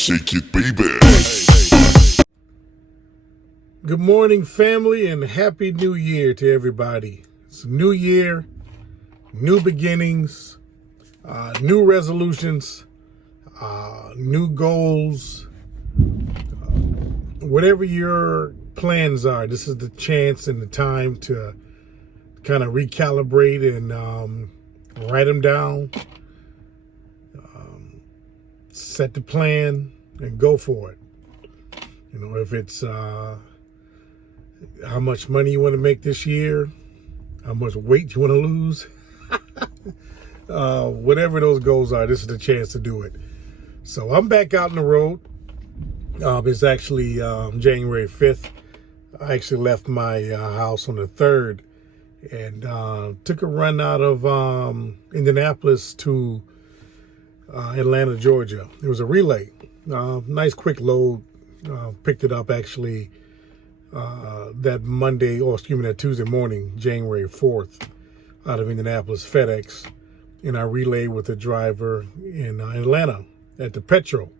shake it, baby. Good morning, family, and happy new year to everybody. It's a new year, new beginnings, new resolutions, new goals. Whatever your plans are, this is the chance and the time to kind of recalibrate and write them down, set the plan, and go for it. You know, if it's how much money you want to make this year, how much weight you want to lose, whatever those goals are, this is the chance to do it. So I'm back out on the road. It's actually January 5th. I actually left my house on the 3rd and took a run out of Indianapolis to Atlanta, Georgia. It was a relay. Nice quick load. Picked it up actually that Tuesday morning, January 4th, out of Indianapolis FedEx. And I relayed with the driver in Atlanta at the Petro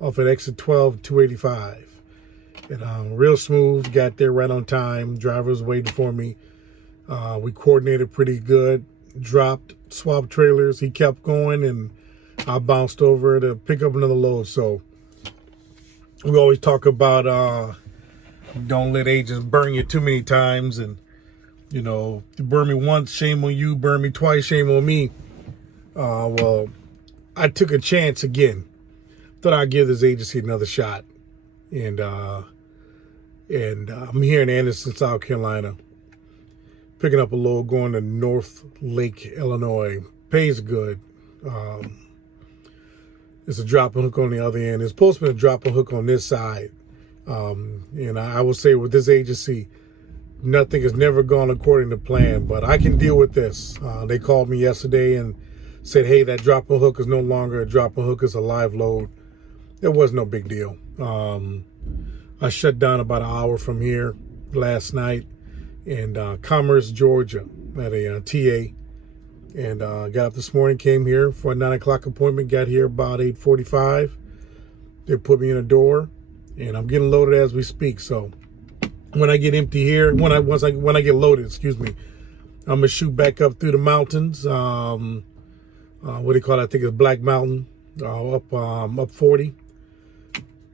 off at exit 12, 285. And real smooth, got there right on time. Driver was waiting for me. We coordinated pretty good, dropped, swapped trailers. He kept going, and I bounced over to pick up another load. So we always talk about don't let agents burn you too many times. And, you know, you burn me once, shame on you. Burn me twice, shame on me. Well, I took a chance again. Thought I'd give this agency another shot. And I'm here in Anderson, South Carolina, picking up a load going to North Lake, Illinois. Pays good. It's a drop and hook on the other end. It's supposed to be a drop and hook on this side. And I will say with this agency, nothing has never gone according to plan, but I can deal with this. They called me yesterday and said, hey, that drop and hook is no longer a drop and hook, it's a live load. It was no big deal. I shut down about an hour from here last night in Commerce, Georgia at a TA. And got up this morning, came here for a 9 o'clock appointment, got here about 8:45. They put me in a door, and I'm getting loaded as we speak. So when I get empty here, when I get loaded, excuse me, I'm gonna shoot back up through the mountains. What do you call it? I think it's Black Mountain, up 40.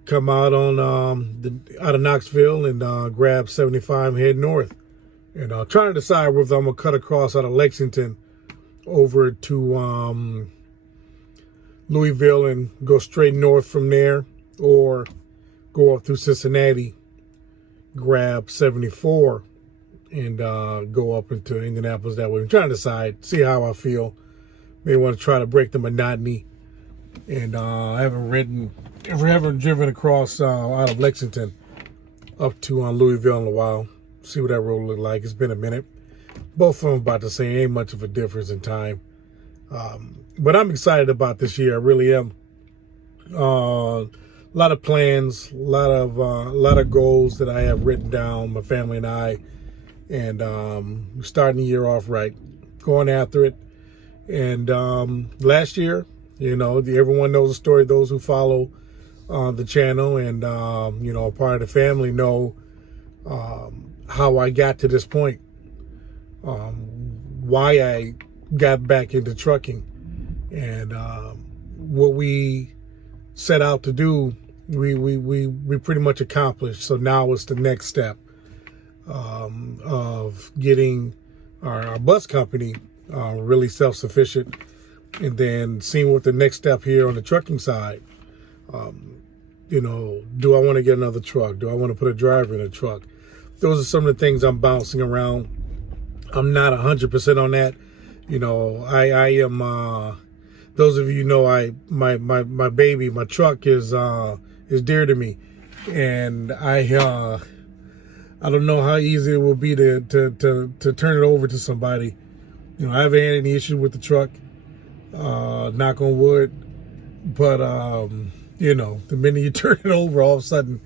Come out on out of Knoxville and grab 75 and head north. And trying to decide whether I'm gonna cut across out of Lexington over to Louisville and go straight north from there, or go up through Cincinnati, grab 74, and go up into Indianapolis that way. I'm trying to decide, see how I feel. May want to try to break the monotony. And I haven't driven across out of Lexington up to Louisville in a while. See what that road look like. It's been a minute. Both of them about the same. Ain't much of a difference in time. But I'm excited about this year. I really am. A lot of plans, a lot of goals that I have written down, my family and I. And starting the year off right, going after it. And last year, you know, everyone knows the story. Those who follow the channel and, you know, part of the family know how I got to this point, why I got back into trucking, and what we set out to do, we pretty much accomplished. So now it's the next step of getting our bus company really self-sufficient, and then seeing what the next step here on the trucking side. You know, do I want to get another truck? Do I want to put a driver in a truck? Those are some of the things I'm bouncing around. I'm not 100% on that. You know, I am. Those of you know, my baby, my truck is dear to me, and I don't know how easy it will be to turn it over to somebody. You know, I haven't had any issue with the truck. Knock on wood. But you know, the minute you turn it over, all of a sudden,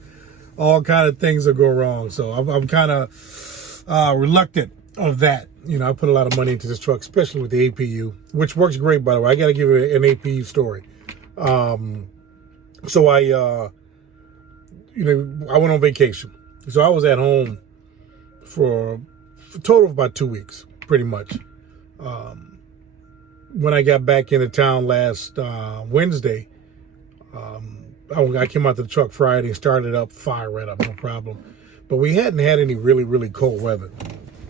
all kind of things will go wrong. So I'm kind of reluctant of that. You know, I put a lot of money into this truck, especially with the APU, which works great, by the way. I got to give it an APU story. So I I went on vacation. So I was at home for a total of about 2 weeks, pretty much. When I got back into town last Wednesday, I came out to the truck Friday and started up, fire right up, no problem. But we hadn't had any really, really cold weather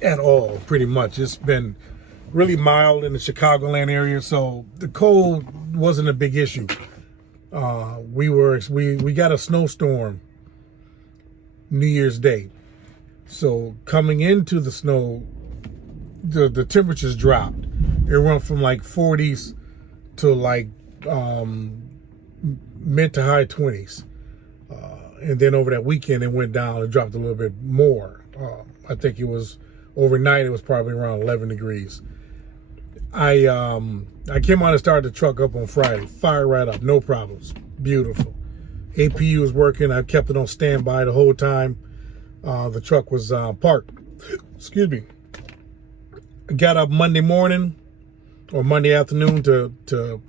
at all, pretty much. It's been really mild in the Chicagoland area, so the cold wasn't a big issue. We got a snowstorm New Year's Day. So coming into the snow, the temperatures dropped. It went from like 40s to like mid to high 20s. And then over that weekend, it went down and dropped a little bit more. I think it was overnight, it was probably around 11 degrees. I came out and started the truck up on Friday. Fire right up, no problems. Beautiful. APU was working. I kept it on standby the whole time. The truck was parked. Excuse me. I got up Monday morning or Monday afternoon to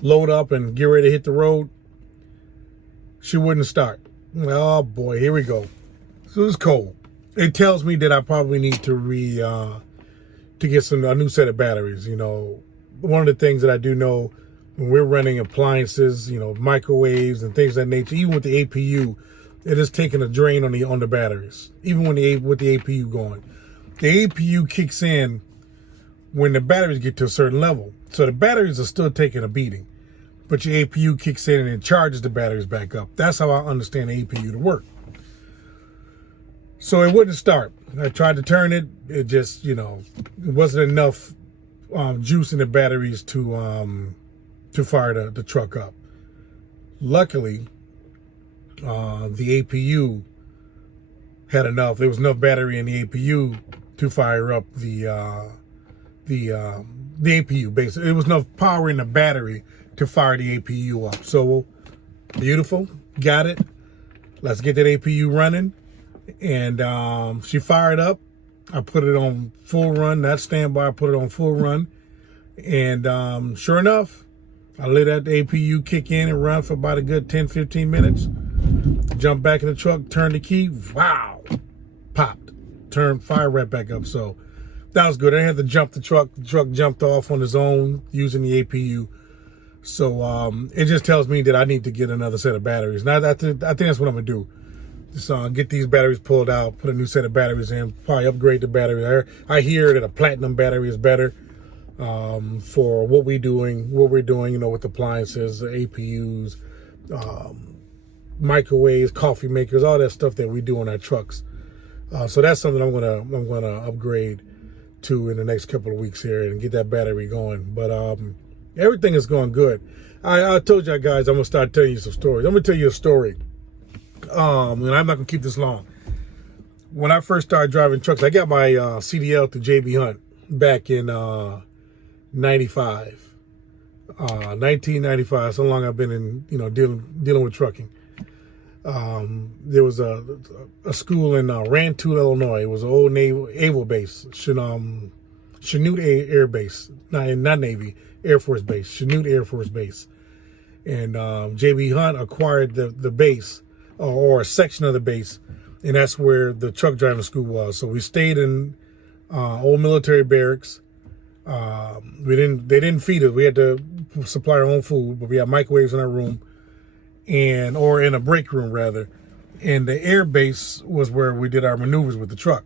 load up and get ready to hit the road. She wouldn't start. Oh boy, here we go. So it's cold. It tells me that I probably need to get a new set of batteries. You know, one of the things that I do know when we're running appliances, you know, microwaves and things of that nature, even with the APU, it is taking a drain on the batteries. Even with the APU going, the APU kicks in when the batteries get to a certain level. So the batteries are still taking a beating, but your APU kicks in and it charges the batteries back up. That's how I understand the APU to work. So it wouldn't start. I tried to turn it. It just, it wasn't enough juice in the batteries to fire the truck up. Luckily, the APU had enough. There was enough battery in the APU to fire up the APU. Basically, there was enough power in the battery to fire the APU up. So beautiful, got it. Let's get that APU running. And she fired up. I put it on full run, not standby. I put it on full run. And sure enough, I let that APU kick in and run for about a good 10, 15 minutes. Jump back in the truck, turn the key. Wow. Popped. Turned, fire right back up. So that was good. I didn't have to jump the truck. The truck jumped off on its own using the APU. So it just tells me that I need to get another set of batteries. Now, I think that's what I'm going to do. Just get these batteries pulled out, put a new set of batteries in, probably upgrade the battery. I hear that a platinum battery is better for what we're doing, with appliances, APUs, microwaves, coffee makers, all that stuff that we do on our trucks. So that's something I'm gonna upgrade to in the next couple of weeks here and get that battery going. But everything is going good. I told you guys I'm gonna start telling you some stories. I'm gonna tell you a story. And I'm not gonna keep this long. When I first started driving trucks, I got my CDL through JB Hunt back in 95, 1995. So long I've been in, dealing with trucking. There was a school in Rantoul, Illinois. It was an old naval base, Chanute Air Base, not Navy, Air Force Base, Chanute Air Force Base. And JB Hunt acquired the base, or a section of the base, and that's where the truck driving school was. So we stayed in old military barracks. They didn't feed us. We had to supply our own food, but we had microwaves in our room, or in a break room rather. And the air base was where we did our maneuvers with the truck.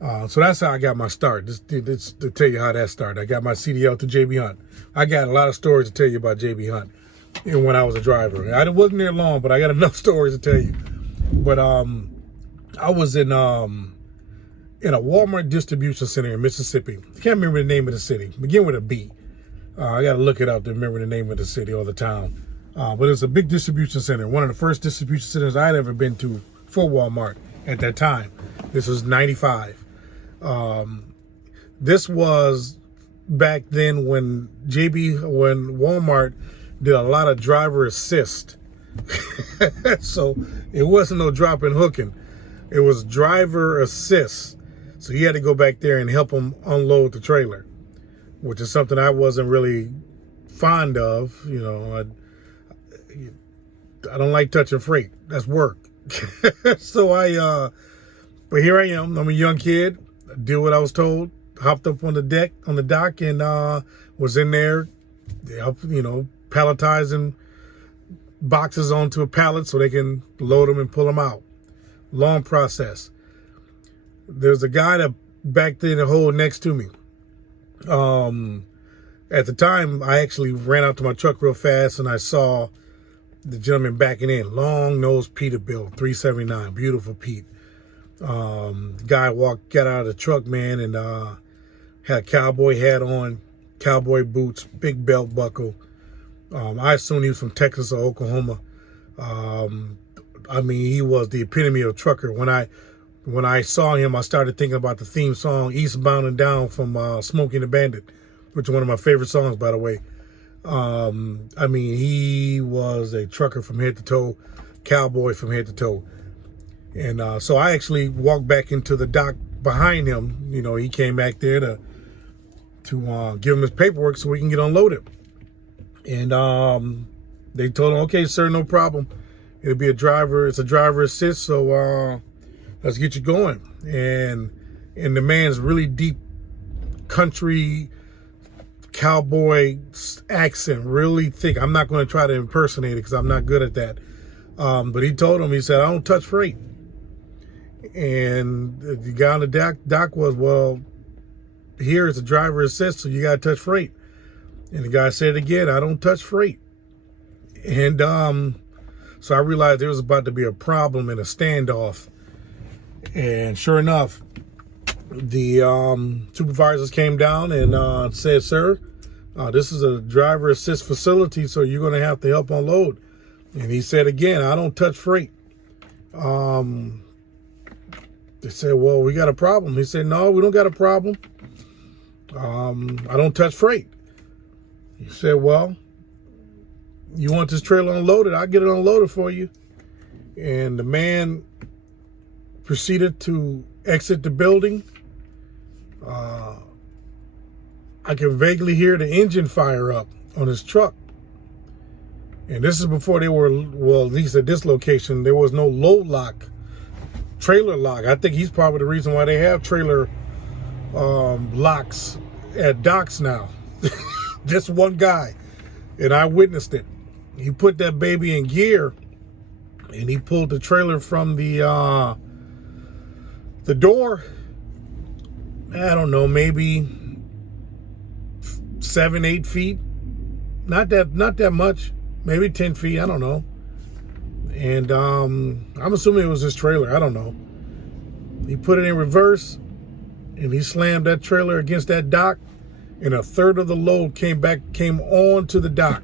So that's how I got my start. This to tell you how that started. I got my CDL to JB Hunt. I got a lot of stories to tell you about JB Hunt and when I was a driver. I wasn't there long, but I got enough stories to tell you. But I was in a Walmart distribution center in Mississippi. I can't remember the name of the city. Begin with a B. I got to look it up to remember the name of the city or the town. But it's a big distribution center. One of the first distribution centers I'd ever been to for Walmart at that time. This was 95. This was back then when Walmart did a lot of driver assist. So it wasn't no drop and hooking. It was driver assist. So you had to go back there and help them unload the trailer, which is something I wasn't really fond of. I don't like touching freight. That's work. So but here I am. I'm a young kid. I did what I was told. Hopped up on the dock, and was in there, palletizing boxes onto a pallet so they can load them and pull them out. Long process. There's a guy that backed in the hole next to me. At the time, I actually ran out to my truck real fast, and I saw the gentleman backing in. Long-nosed Peterbilt, 379, beautiful Pete. The guy got out of the truck, man, and had a cowboy hat on, cowboy boots, big belt buckle. I assumed he was from Texas or Oklahoma. He was the epitome of a trucker. When I saw him, I started thinking about the theme song "Eastbound and Down" from Smokey and the Bandit, which is one of my favorite songs, by the way. He was a trucker from head to toe, cowboy from head to toe. And so I actually walked back into the dock behind him. He came back there to give him his paperwork so we can get unloaded. And they told him, "Okay, sir, no problem. It'll be it's a driver assist, so let's get you going." And the man's really deep country cowboy accent, really thick. I'm not going to try to impersonate it because I'm not good at that. But he told him, he said, "I don't touch freight." And the guy on the dock was, "Well, here is a driver assist, so you got to touch freight." And the guy said again, "I don't touch freight." And so I realized there was about to be a problem and a standoff. And sure enough, the supervisors came down and said, "Sir, this is a driver assist facility, so you're going to have to help unload." And he said again, "I don't touch freight." They said, "Well, we got a problem." He said, "No, we don't got a problem. I don't touch freight." He said, "Well, you want this trailer unloaded? I'll get it unloaded for you." And the man proceeded to exit the building. I can vaguely hear the engine fire up on his truck. And this is before they were, well, at least at this location, there was no load lock, trailer lock. I think he's probably the reason why they have trailer locks at docks now. Just one guy, and I witnessed it. He put that baby in gear, and he pulled the trailer from the door. I don't know, maybe 7-8 feet, not that much, maybe 10 feet. I don't know. And I'm assuming it was his trailer. I don't know. He put it in reverse, and he slammed that trailer against that dock, and a third of the load came onto the dock.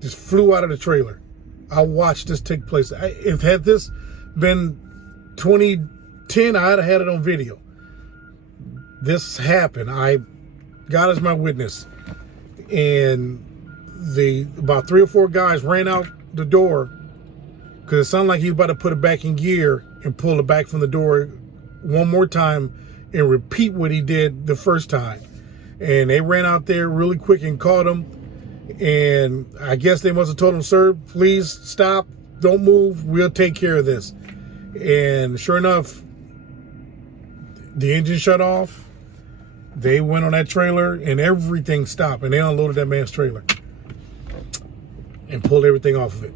Just flew out of the trailer. I watched this take place. If had this been 2010, I'd have had it on video. This happened. God is my witness. And about 3 or 4 guys ran out the door because it sounded like he was about to put it back in gear and pull it back from the door one more time and repeat what he did the first time. And they ran out there really quick and caught him. And I guess they must have told him, "Sir, please stop. Don't move. We'll take care of this." And sure enough, the engine shut off. They went on that trailer and everything stopped. And they unloaded that man's trailer and pulled everything off of it.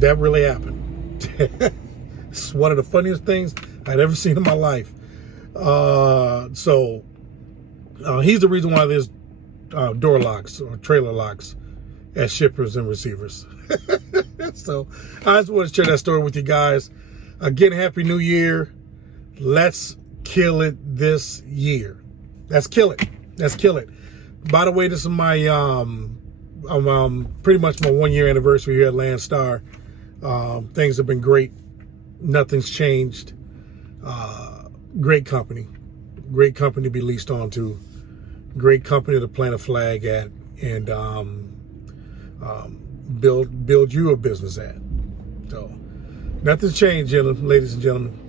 That really happened. It's one of the funniest things I'd ever seen in my life. So he's the reason why there's door locks or trailer locks as shippers and receivers. So I just want to share that story with you guys. Again, Happy New Year. Let's kill it this year. Let's kill it. Let's kill it. By the way, this is my pretty much my 1-year anniversary here at Landstar. Things have been great. Nothing's changed. Great company to be leased onto. Great company to plant a flag at and build you a business at. So nothing's changed, ladies and gentlemen.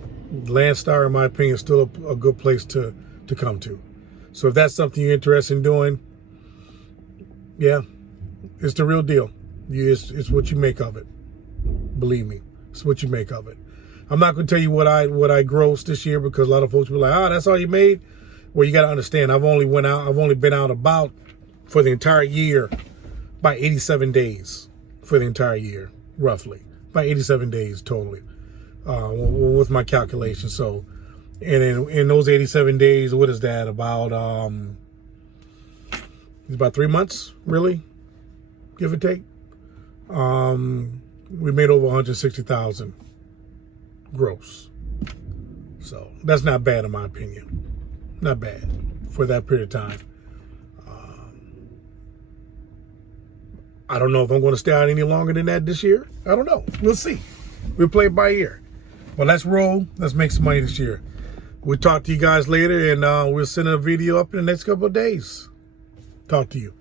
Landstar, in my opinion, is still a good place to come to. So if that's something you're interested in doing, yeah, it's the real deal. It's what you make of it. Believe me, it's what you make of it. I'm not going to tell you what I grossed this year, because a lot of folks will be like, that's all you made. Well, you got to understand, I've only been out about, for the entire year, by 87 days for the entire year, roughly. By 87 days totally, with my calculation. So, and in those 87 days, what is that? It's about 3 months, really, give or take. We made over 160,000 gross. So that's not bad in my opinion. Not bad for that period of time. I don't know if I'm going to stay out any longer than that this year. I don't know. We'll see. We'll play it by ear. But let's roll. Let's make some money this year. We'll talk to you guys later, and we'll send a video up in the next couple of days. Talk to you.